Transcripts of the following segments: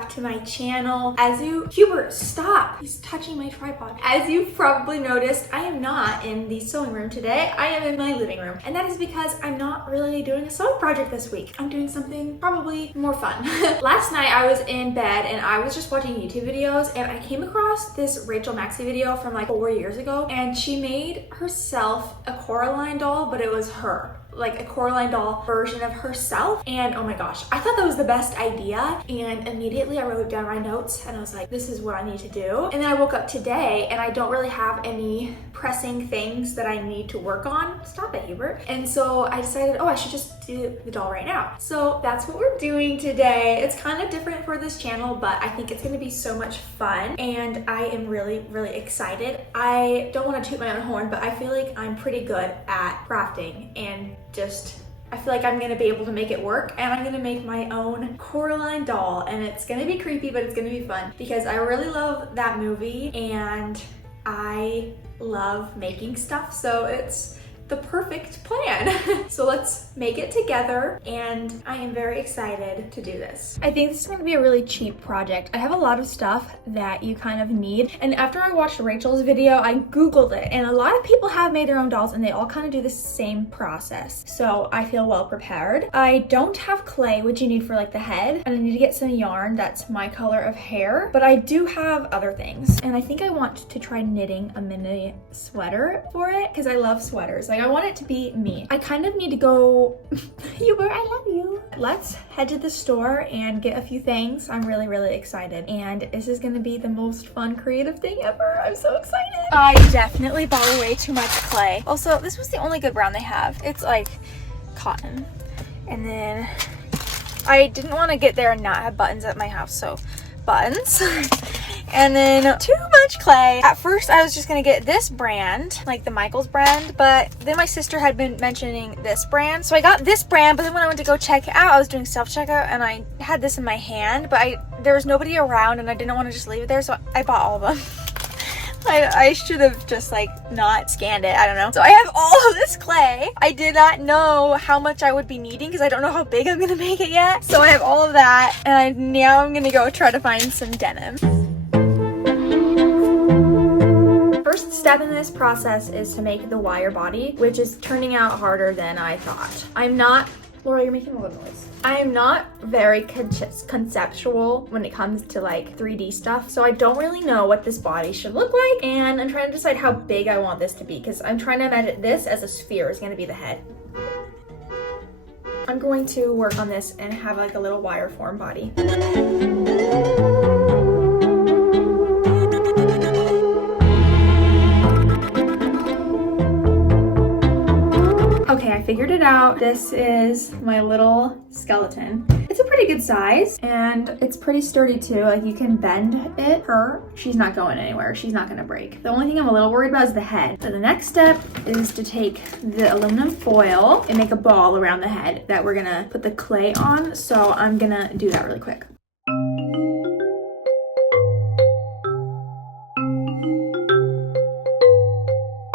back to my channel. Hubert, stop! He's touching my tripod. As you've probably noticed, I am not in the sewing room today. I am in my living room. And that is because I'm not really doing a sewing project this week. I'm doing something probably more fun. Last night I was in bed and I was just watching YouTube videos and I came across this Rachel Maxey video from like 4 years ago, and she made herself a Coraline doll, but it was her. Like a Coraline doll version of herself, and oh my gosh, I thought that was the best idea, and immediately I wrote down my notes and I was like, this is what I need to do. And then I woke up today and I don't really have any pressing things that I need to work on. Stop it, Hubert. And so I decided, oh, I should just do the doll right now. So that's what we're doing today. It's kind of different for this channel, but I think it's going to be so much fun and I am really excited. I don't want to toot my own horn, but I feel like I'm pretty good at crafting, and I feel like I'm gonna be able to make it work, and I'm gonna make my own Coraline doll, and it's gonna be creepy, but it's gonna be fun because I really love that movie and I love making stuff, so it's the perfect plan. So let's make it together, and I am very excited to do this. I think this is going to be a really cheap project. I have a lot of stuff that you kind of need, and after I watched Rachel's video, I googled it, and a lot of people have made their own dolls and they all kind of do the same process, so I feel well prepared. I don't have clay, which you need for like the head, and I need to get some yarn that's my color of hair, but I do have other things, and I think I want to try knitting a mini sweater for it because I love sweaters. Like, I want it to be me. I kind of need to go, Hubert, I love you. Let's head to the store and get a few things. I'm really excited, and this is gonna be the most fun creative thing ever. I'm so excited. I definitely bought way too much clay. Also, this was the only good brown they have. It's like cotton. And then I didn't want to get there and not have buttons at my house, so buttons. And then too much clay. At first I was just gonna get this brand, like the Michaels brand, but then my sister had been mentioning this brand, so I got this brand. But then when I went to go check it out, I was doing self-checkout and I had this in my hand, but there was nobody around and I didn't want to just leave it there, so I bought all of them. I should have just like not scanned it, I don't know. So I have all of this clay. I did not know how much I would be needing because I don't know how big I'm gonna make it yet. So I have all of that, and now I'm gonna go try to find some denim. First step in this process is to make the wire body, which is turning out harder than I thought. Laura, you're making a little noise. I am not very conceptual when it comes to like 3D stuff, so I don't really know what this body should look like, and I'm trying to decide how big I want this to be because I'm trying to imagine this as a sphere is going to be the head. I'm going to work on this and have like a little wire form body. Okay, I figured it out. This is my little skeleton. It's a pretty good size and it's pretty sturdy too. Like, you can bend it. She's not going anywhere. She's not gonna break. The only thing I'm a little worried about is the head. So the next step is to take the aluminum foil and make a ball around the head that we're gonna put the clay on. So I'm gonna do that really quick.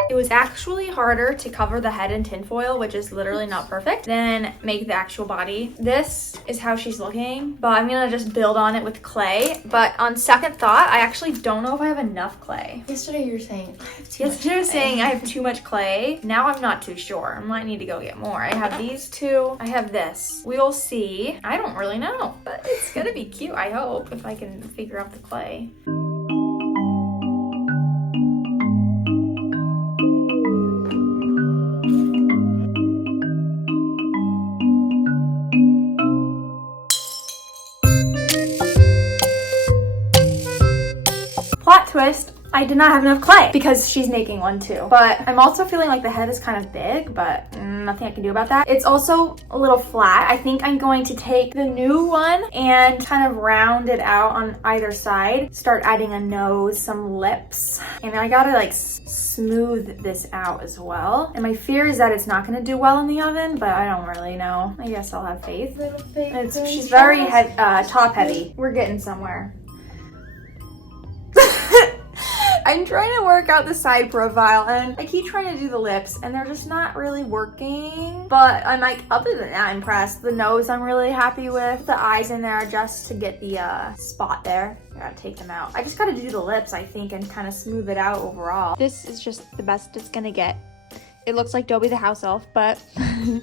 It was actually harder to cover the head in tinfoil, which is literally not perfect, than make the actual body. This is how she's looking, but I'm gonna just build on it with clay. But on second thought, I actually don't know if I have enough clay. Yesterday you were saying I have too much clay. Now I'm not too sure. I might need to go get more. I have these two. I have this. We will see. I don't really know, but it's gonna be cute, I hope, if I can figure out the clay. Plot twist, I did not have enough clay because she's making one too. But I'm also feeling like the head is kind of big, but nothing I can do about that. It's also a little flat. I think I'm going to take the new one and kind of round it out on either side. Start adding a nose, some lips, and I gotta like smooth this out as well. And my fear is that it's not gonna do well in the oven, but I don't really know. I guess I'll have faith. She's very top heavy. We're getting somewhere. I'm trying to work out the side profile and I keep trying to do the lips and they're just not really working. But I'm like, other than that, I'm impressed. The nose I'm really happy with. The eyes in there just to get the spot there. I gotta take them out. I just gotta do the lips, I think, and kind of smooth it out overall. This is just the best it's gonna get. It looks like Dobby the house elf, but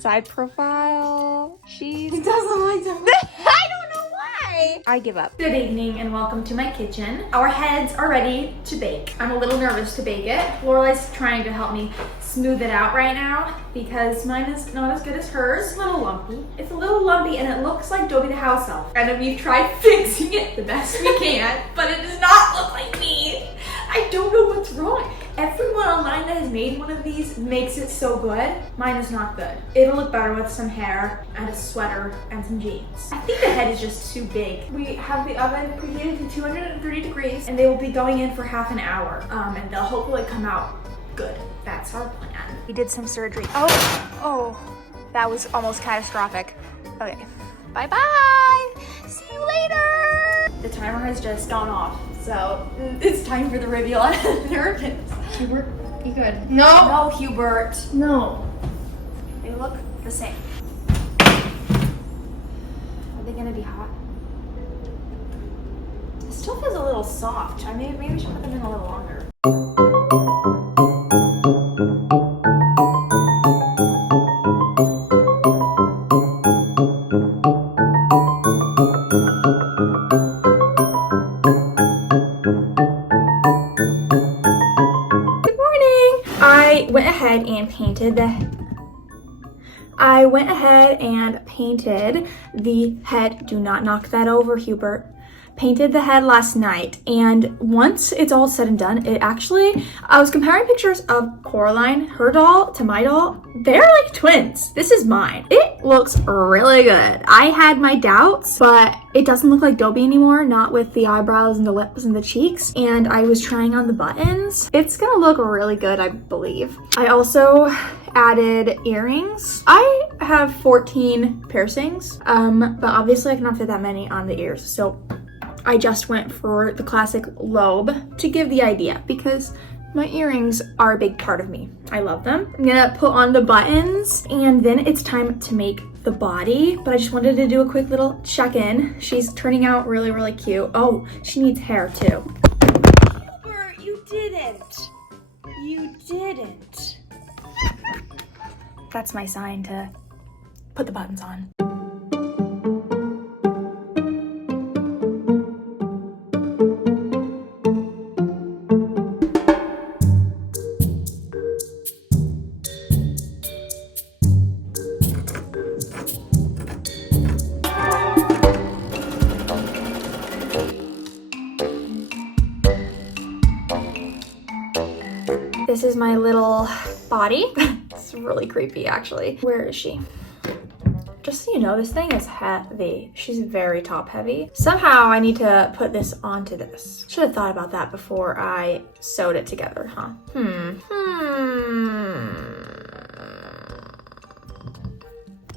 side profile, she's... It doesn't like them. I don't know why. I give up. Good evening and welcome to my kitchen. Our heads are ready to bake. I'm a little nervous to bake it. Lorelai's trying to help me smooth it out right now because mine is not as good as hers. It's a little lumpy. It's a little lumpy and it looks like Dobby the house elf. And we've tried fixing it the best we can, but it does not look like me. I don't know what's wrong. Everyone online that has made one of these makes it so good. Mine is not good. It'll look better with some hair and a sweater and some jeans. I think the head is just too big. We have the oven preheated to 230 degrees and they will be going in for half an hour. And they'll hopefully come out good. That's our plan. We did some surgery. Oh, that was almost catastrophic. Okay, bye-bye. See you later. The timer has just gone off. So it's time for the reveal. I'm nervous. Hubert, you good? No. No, Hubert. No. They look the same. Are they gonna be hot? It still feels a little soft. Maybe we should put them in a little longer. I went ahead and painted the head. Do not knock that over, Hubert. Painted the head last night, and once it's all said and done, I was comparing pictures of Coraline, her doll, to my doll. They're like twins. This is mine. It looks really good. I had my doubts, but it doesn't look like Dobby anymore, not with the eyebrows and the lips and the cheeks. And I was trying on the buttons. It's gonna look really good, I believe. I also added earrings. I have 14 piercings, but obviously I cannot fit that many on the ears, so I just went for the classic lobe to give the idea because my earrings are a big part of me. I love them. I'm gonna put on the buttons and then it's time to make the body, but I just wanted to do a quick little check-in. She's turning out really, really cute. Oh, she needs hair too. Hubert, you didn't. You didn't. That's my sign to put the buttons on. This is my little body. It's really creepy, actually. Where is she? Just so you know, this thing is heavy. She's very top heavy. Somehow I need to put this onto this. Should have thought about that before I sewed it together, huh?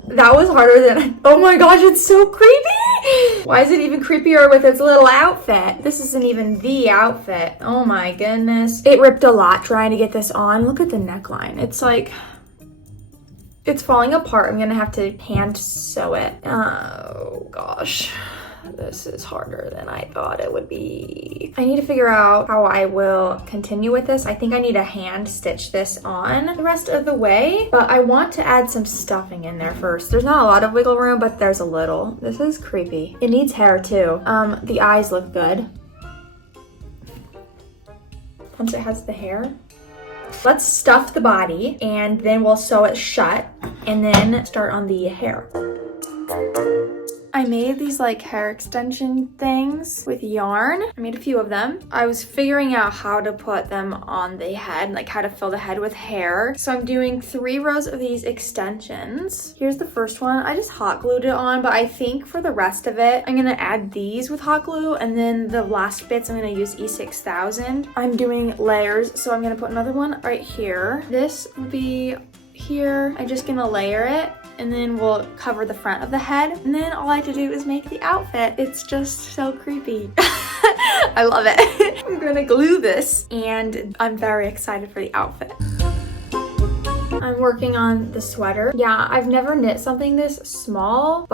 That was harder than oh my gosh, it's so creepy! Why is it even creepier with its little outfit? This isn't even the outfit. Oh my goodness. It ripped a lot trying to get this on. Look at the neckline. It's like, it's falling apart. I'm gonna have to hand sew it. Oh gosh. This is harder than I thought it would be. I need to figure out how I will continue with this. I think I need to hand stitch this on the rest of the way, but I want to add some stuffing in there first. There's not a lot of wiggle room, but there's a little. This is creepy. It needs hair too. The eyes look good. Once it has the hair. Let's stuff the body and then we'll sew it shut and then start on the hair. I made these like hair extension things with yarn. I made a few of them. I was figuring out how to put them on the head, like how to fill the head with hair. So I'm doing 3 rows of these extensions. Here's the first one. I just hot glued it on, but I think for the rest of it, I'm gonna add these with hot glue, and then the last bits I'm gonna use E6000. I'm doing layers, so I'm gonna put another one right here. This will be here. I'm just gonna layer it, and then we'll cover the front of the head, and then all I have to do is make the outfit. It's just so creepy. I love it. I'm gonna glue this and I'm very excited for the outfit. I'm working on the sweater. Yeah, I've never knit something this small,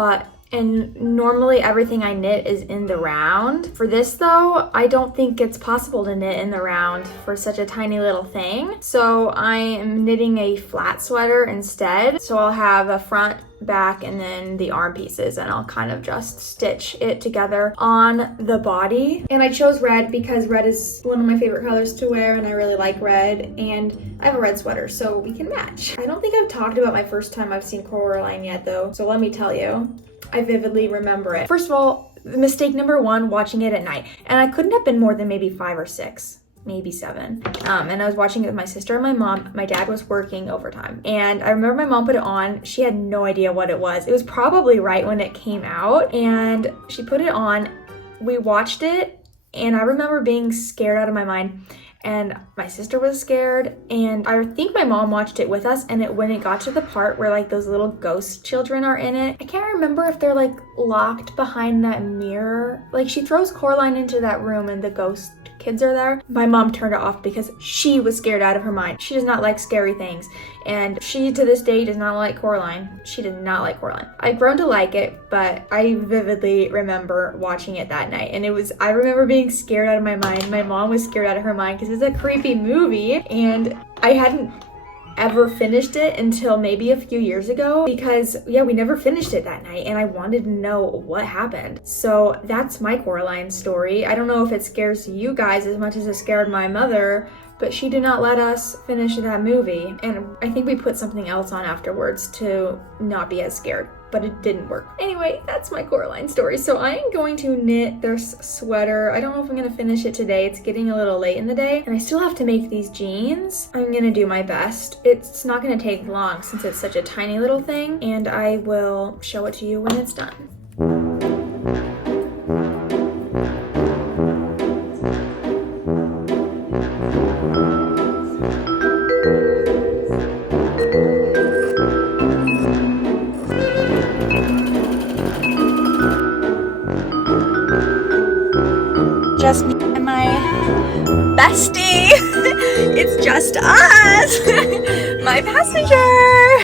and normally everything I knit is in the round. For this though, I don't think it's possible to knit in the round for such a tiny little thing. So I am knitting a flat sweater instead. So I'll have a front, back, and then the arm pieces, and I'll kind of just stitch it together on the body. And I chose red because red is one of my favorite colors to wear, and I really like red, and I have a red sweater, so we can match. I don't think I've talked about my first time I've seen Coraline yet though, so let me tell you. I vividly remember it. First of all, mistake number one, watching it at night. And I couldn't have been more than maybe 5 or 6, maybe 7. And I was watching it with my sister and my mom. My dad was working overtime. And I remember my mom put it on. She had no idea what it was. It was probably right when it came out. And she put it on. We watched it. And I remember being scared out of my mind. And my sister was scared, and I think my mom watched it with us, and when it got to the part where like those little ghost children are in it, I can't remember if they're like locked behind that mirror. Like she throws Coraline into that room and the ghost kids are there. My mom turned it off because she was scared out of her mind. She does not like scary things, and she to this day does not like Coraline. She did not like Coraline. I've grown to like it, but I vividly remember watching it that night, and I remember being scared out of my mind. My mom was scared out of her mind because it's a creepy movie, and I hadn't ever finished it until maybe a few years ago because yeah, we never finished it that night and I wanted to know what happened. So that's my Coraline story. I don't know if it scares you guys as much as it scared my mother, but she did not let us finish that movie, and I think we put something else on afterwards to not be as scared, but it didn't work. Anyway, that's my Coraline story. So I am going to knit this sweater. I don't know if I'm gonna finish it today. It's getting a little late in the day, and I still have to make these jeans. I'm gonna do my best. It's not gonna take long since it's such a tiny little thing, and I will show it to you when it's done. Just me and my bestie. It's just us. My passenger.